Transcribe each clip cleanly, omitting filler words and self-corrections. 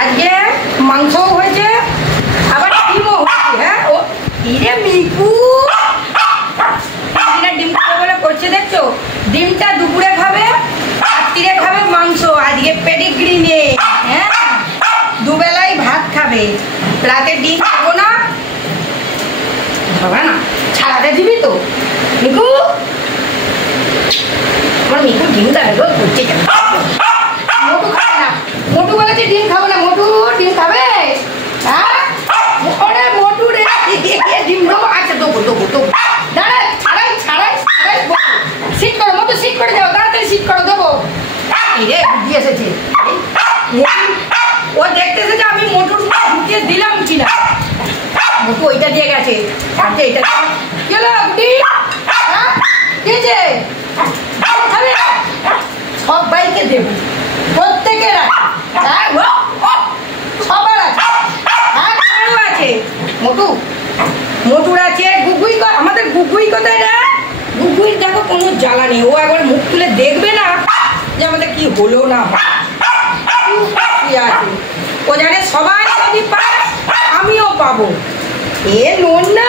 আজকে মাংসও হয়েছে আবার ডিমও হয়েছে। হ্যাঁ ও ইরে মিকু ডিম খাবে বলে করছে দেখছো। ডিমটা দুপুরে খাবে, রাত্রিরে খাবে মাংস। আজকে পেডিগ্রি নেই। হ্যাঁ দুবেলাই ভাত খাবে, রাতে ডিম খাবো না। হবে না, ছাড়াতে দিবি তো মিকু? আমার মিকু ডিম খাবে রোজ ঘুরতে যাবে। মোটু খাবে না, মোটু বলেছে ডিম খাবো না। মোটু ডিম খাবে? হ্যাঁ ওরে মোটু রে ডিম দেবো। আচ্ছা দেবো দেবো দেবো। দাঁড়া ছাড়াই ছাড়াই ছাড়াই সিট করো মোটু, সিট করে যাও তাড়াতাড়ি সিট করো দেবো। রে বুদ্ধি এসেছে, ও দেখতেছে যে আমি মোটুর ঢুকিয়ে দিলাম কিনা। মোটু ওইটা দিয়ে গেছে, আচ্ছা এটা গেল বুদ্ধি। হ্যাঁ দিয়েছে খাবে, সব বাইকে দেবো প্রত্যেকের আছে। হ্যাঁ সবার আছে। হ্যাঁ কারও আছে। মোটু মোটুর আছে। গুগুই আমাদের গুগুই কোথায় রে? গুগুইর দেখো কোনো জ্বালা নেই। ও একবার মুখ তুলে দেখবে না যে আমাদের কি হলো না আছে। ও জানে সবাই যদি পায় আমিও পাবো। এ লোন না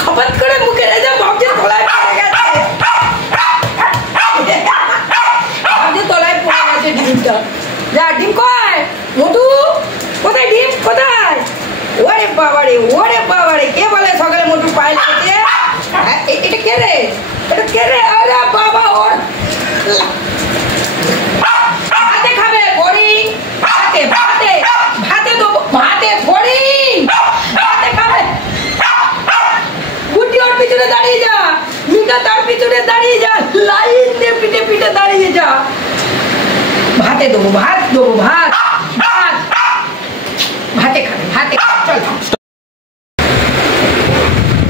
খপাত করে মুখে রেখে ভাবছে তলায় পড়ে গেছে। ভাবছে তলায় পড়ে গেছে ডিমটা। যা ডিম কয় মোটু কোথায় ডিম কোথায়? ওরে বাবারে ওরে বাবারে, কে বলে সকালে মোটু পায়ে লেগেছে? এটা কে রে? এটা কে রে? আরে বাবা ওর ভাতে খাবে বড়ি। ভাতে ভাতে ভাতে দেবো, ভাতে বড়ি ভাতে খাবে। গুটি ওর পিছনে দাঁড়িয়ে যা, মিকা তার পিছনে দাঁড়িয়ে যা, লাইন দিয়ে পিঠে পিঠে দাঁড়িয়ে যা। ভাতে দেবো, ভাত দেবো, ভাত ভাত ভাতে খাবে, ভাতে খাবে। চল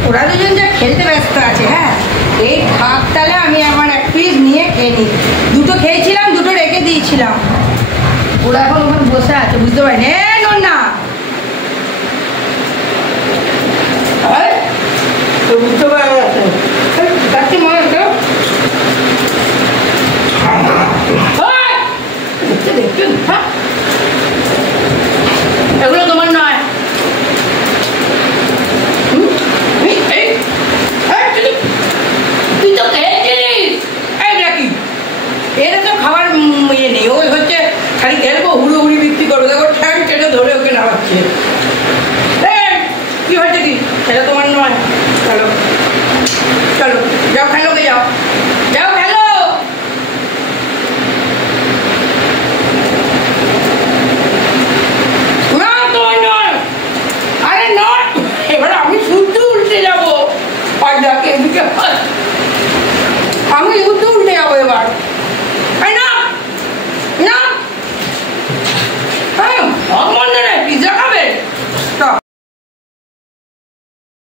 ওরা দুজন যা খেলতে ব্যস্ত আছে। হ্যাঁ এই ভাত তাহলে আমি আমার এক পিস নিয়ে খেয়ে নিই। দুটো খেয়েছিলাম, দুটো রেখে দিয়েছিলাম। ওরা এখন ওখানে বসে আছে, বুঝতে পারিনি। না বুঝতে পারো